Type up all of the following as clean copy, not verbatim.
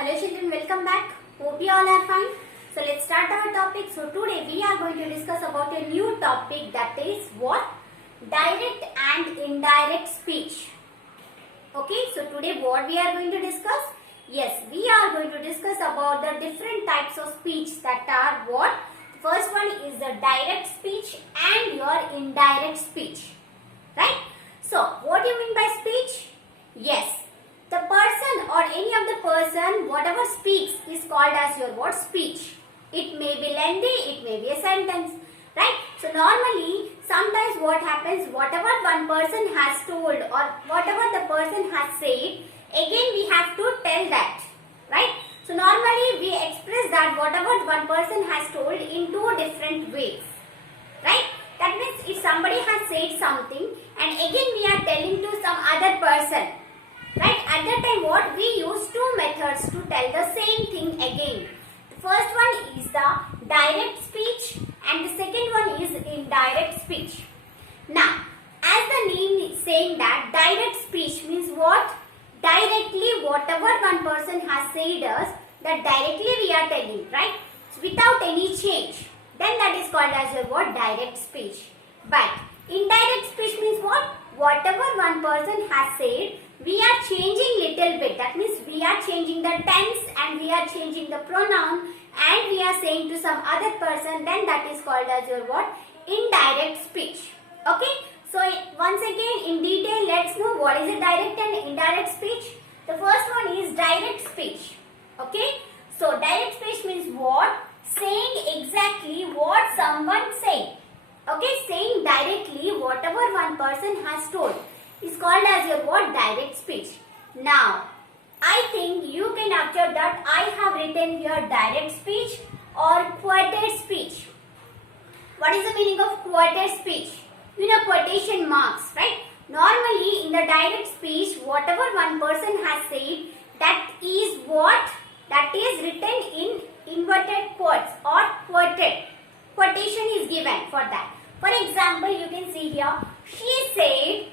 Hello children, welcome back. Hope you all are fine. So let's start our topic. So today we are going to discuss about a new topic, that is what? Direct and indirect speech. Okay, so today what we are going to discuss? Yes, we are going to discuss about the different types of speech that are what? First one is the direct speech and your indirect speech. Right? So what do you mean by speech? Yes. The person or any of the person, whatever speaks is called as your what? Speech. It may be lengthy, it may be a sentence. Right? So normally, sometimes what happens, whatever one person has told or whatever the person has said, again we have to tell that. Right? So normally we express that whatever one person has told in two different ways. Right? That means if somebody has said something and again we are telling to some other person. Right? At that time what we use two methods to tell the same thing again. The first one is the direct speech and the second one is indirect speech. Now, as the name is saying that direct speech means what? Directly whatever one person has said us, that directly we are telling, right? So, without any change. Then that is called as your what? Direct speech. But indirect speech means what? Whatever one person has said, we are changing little bit. That means we are changing the tense and we are changing the pronoun and we are saying to some other person, then that is called as your what? Indirect speech. Okay. So once again in detail let's know what is a direct and indirect speech. The first one is direct speech. Okay. So direct speech means what? Saying exactly what someone said. Okay. Saying directly whatever one person has told is called as your what? Direct speech. Now, I think you can observe that I have written here direct speech or quoted speech. What is the meaning of quoted speech? You know quotation marks, right? Normally in the direct speech, whatever one person has said, that is what? That is written in inverted quotes or quoted. Quotation is given for that. For example, you can see here, she said,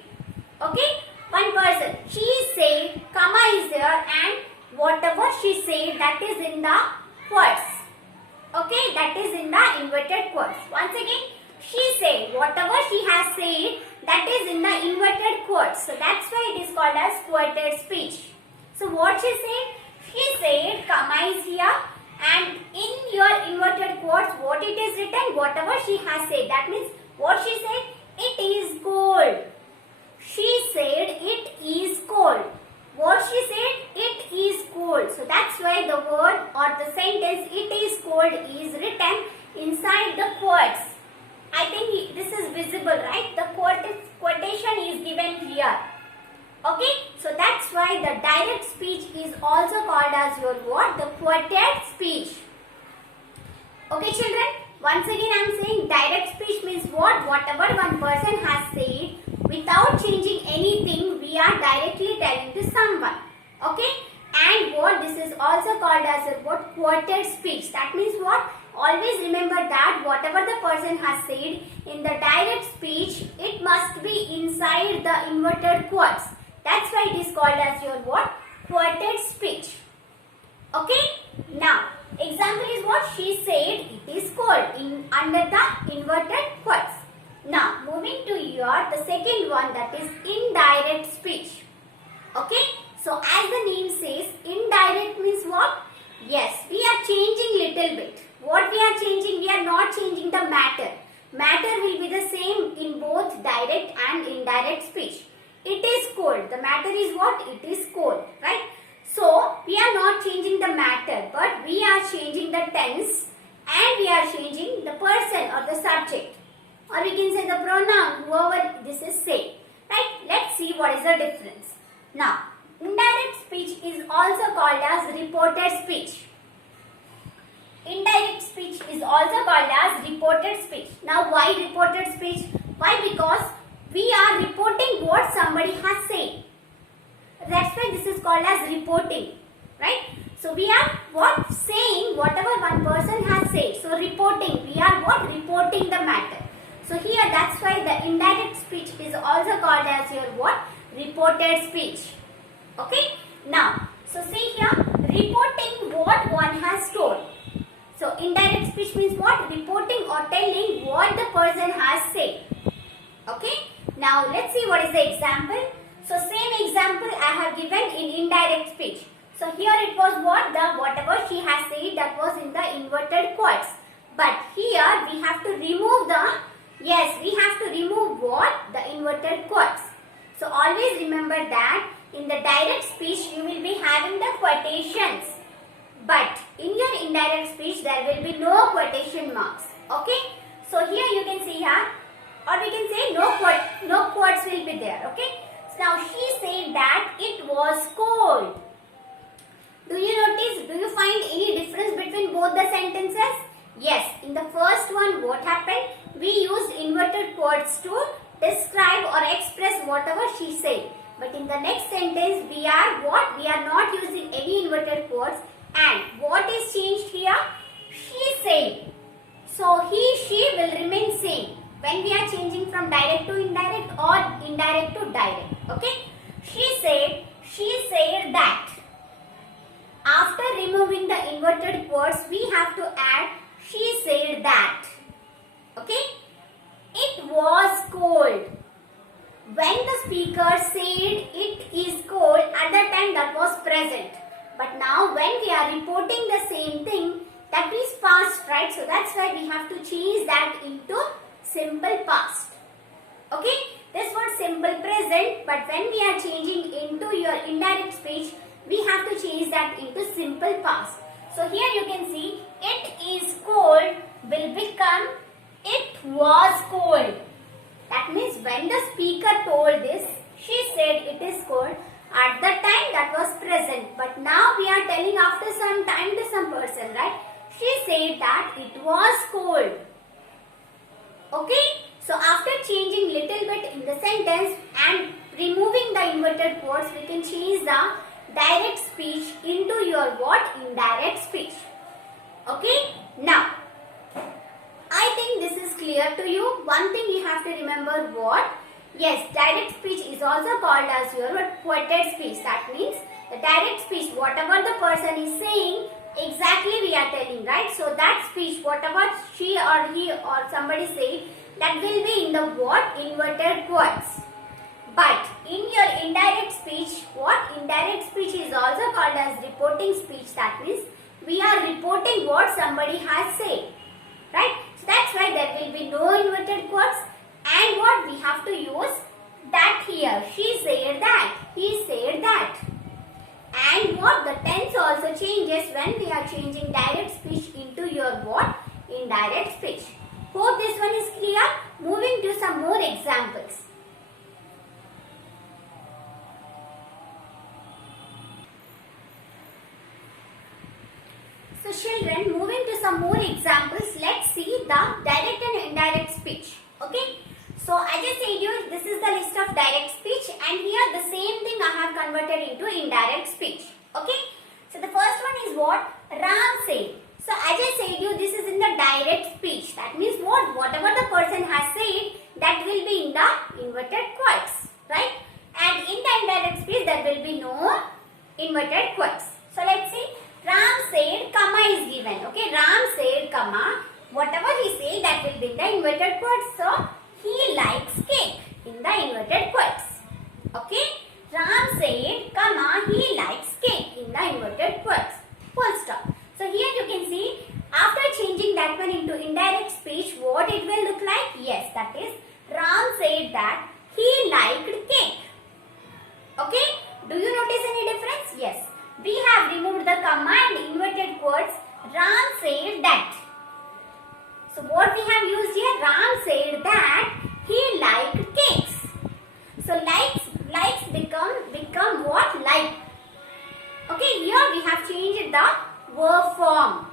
okay, one person, she said, comma is there and whatever she said, that is in the quotes. Okay, that is in the inverted quotes. Once again, she said, whatever she has said, that is in the inverted quotes. So that's why it is called as quoted speech. So what she said? She said, comma is here and in your inverted quotes, what it is written, whatever she has said. That means what she said? It is cold. She said it is cold. What she said? It is cold. So that's why the word or the sentence it is cold is written inside the quotes. I think this is visible, right? The quotation is given here. Okay. So that's why the direct speech is also called as your what? The quoted speech. Okay children. Once again I am saying direct speech means what? Whatever one person has said, without changing anything, we are directly telling to someone. Okay? And what this is also called as a what? Quoted speech. That means what? Always remember that whatever the person has said in the direct speech, it must be inside the inverted quotes. That's why it is called as your what? Quoted speech. Okay? Now, example is what? She said it is cold under the inverted quotes. Now, moving to the second one, that is indirect speech. Okay. So, as the name says, indirect means what? Yes, we are changing little bit. What we are changing? We are not changing the matter. Matter will be the same in both direct and indirect speech. It is cold. The matter is what? It is cold. Right? So, we are not changing the matter, but we are changing the tense and we are changing the person or the subject. Or we can say the pronoun, whoever this is say. Right? Let's see what is the difference. Now, indirect speech is also called as reported speech. Indirect speech is also called as reported speech. Now, why reported speech? Why? Because we are reporting what somebody has said. That's why this is called as reporting. Right? So, we are what? Saying whatever one person has said. So, reporting. We are what? Reporting the matter. So here that's why the indirect speech is also called as your what? Reported speech. Okay. Now So see here, reporting what one has told. So indirect speech means what? Reporting or telling what the person has said. Okay. Now let's see what is the example. So same example I have given in indirect speech. So here it was what? The whatever she has said, that was in the inverted quotes. But here we have to remove the, yes, we have to remove what? The inverted quotes. So always remember that in the direct speech you will be having the quotations. But in your indirect speech there will be no quotation marks. Okay. So here you can see here, or we can say no quotes will be there. Okay. So now she said that it was cold. Do you notice, do you find any difference between both the sentences? Yes, in the first one what happened? We used inverted quotes to describe or express whatever she said. But in the next sentence we are what? We are not using any inverted quotes. And what is changed here? She said. So he, she will remain same when we are changing from direct to indirect or indirect to direct. Okay. She said that. After removing the inverted quotes, we have to add she said that. Okay. It was cold. When the speaker said it is cold, at that time that was present. But now when we are reporting the same thing, that is past, right? So that's why we have to change that into simple past. Okay? This was simple present, but when we are changing into your indirect speech, we have to change that into simple past. So here you can see, it is cold will become it was cold. That means when the speaker told this, she said it is cold. At the time that was present. But now we are telling after some time to some person, right? She said that it was cold. Okay? So after changing little bit in the sentence and removing the inverted quotes, we can change the direct speech into your what? Indirect speech. Okay? Now, I think this is clear to you. One thing you have to remember what? Yes, direct speech is also called as your quoted speech. That means the direct speech, whatever the person is saying, exactly we are telling, right? So that speech, whatever she or he or somebody said, that will be in the what? Inverted quotes. But in your indirect speech, what? Indirect speech is also called as reporting speech. That means we are reporting what somebody has said, right? So that's why there will be no inverted quotes. And what we have to use? That here. She said that. He said that. And what? The tense also changes when we are changing direct speech into your what? Indirect speech. Hope this one is clear. Moving to some more examples. So children, moving to some more examples, let's see the direct and indirect speech. Okay. So I just said you, this is the list of direct speech, and here the same thing I have converted into indirect speech. Okay. So the first one is what? Ram said. So I just said you, this is in the direct speech. That means what? Whatever the person has said, that will be in the inverted quotes. Right. And in the indirect speech, there will be no inverted quotes. So let's see. Ram said, comma is given. Okay. Ram said, comma. Whatever he said, that will be in the inverted quotes. So he likes cake in the inverted quotes. Okay. Ram said, comma, he likes cake in the inverted quotes. Full stop. So here you can see, after changing that one into indirect speech, what it will look like? Yes, that is, Ram said that he liked cake. Okay. Do you notice any difference? Yes. We have removed the comma and inverted quotes. Ram said that. So what we have used here? Ram said that he liked cakes. So likes become what? Like. Okay, here we have changed the verb form.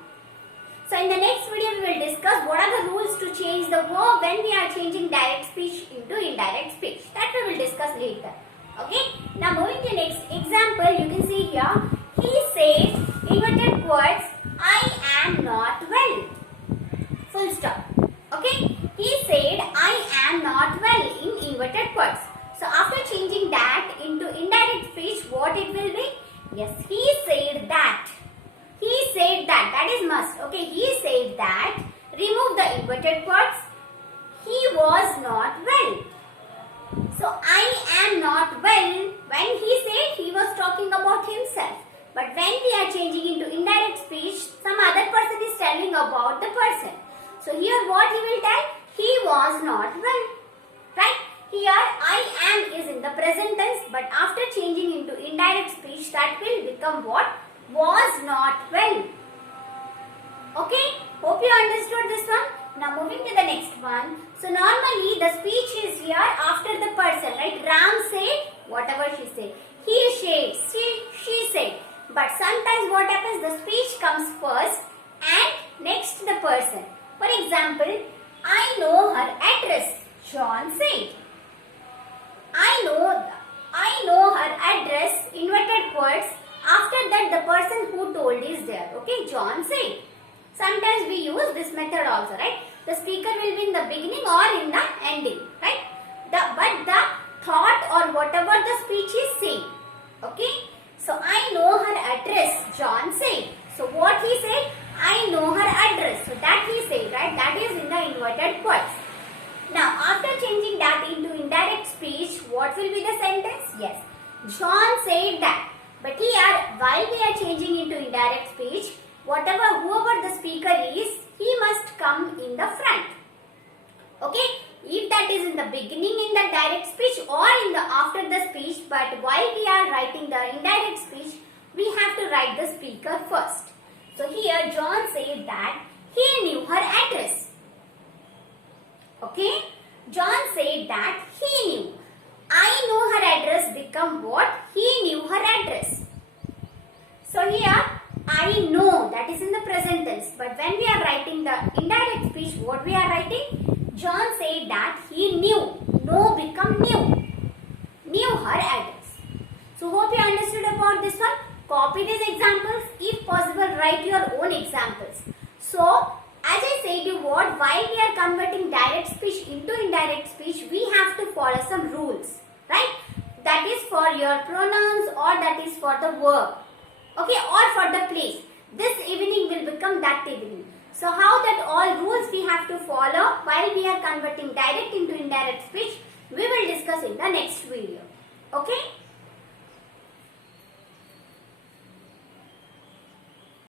So in the next video we will discuss what are the rules to change the verb when we are changing direct speech into indirect speech. That we will discuss later. Okay. Now moving to next example, you can see here. He says, inverted quotes, I am not well. Full stop. Okay. He said, I am not well in inverted quotes. So after changing that into indirect speech, what it will be? Yes, he said that. He said that. That is must. Okay, he said that. Remove the inverted words. He was not well. So, I am not well. When he said, he was talking about himself. But when we are changing into indirect speech, some other person is telling about the person. So, here what he will tell? He was not well. Right? Here, I am is in the present tense. But after changing into indirect speech, that will become what? Was not well. Okay? Hope you understood this one. Now moving to the next one. So normally the speech is here after the person, right? Ram said whatever she said. He said, she said. But sometimes what happens? The speech comes first and next the person. For example, I know her address. John said. I know her address. Inverted words. After that the person who told is there. Okay, John said. Sometimes we use this method also, right? The speaker will be in the beginning or in the ending, right? But the thought or whatever the speech is saying. Okay? So, I know her address, John said. So, what he said? I know her address. So, that he said, right? That is in the inverted words. Now, after changing that into indirect speech, what will be the sentence? Yes. John said that. But here, while we are changing into indirect speech, whoever the speaker is, he must come in the front. Okay? If that is in the beginning in the direct speech or in the after the speech, but while we are writing the indirect speech, we have to write the speaker first. So here John said that he knew her address. Okay? John said that he knew. I know her address become what? He knew her address. So here I know, that is in the present tense. But when we are writing the indirect speech, what we are writing? John said that he knew. Know become knew. Knew her address. So hope you understood about this one. Copy these examples. If possible, write your own examples. So, as I said you what, while we are converting direct speech into indirect speech, we have to follow some rules. Right? That is for your pronouns or that is for the verb. Okay, or for the place. This evening will become that evening. So how that all rules we have to follow while we are converting direct into indirect speech, we will discuss in the next video. Okay.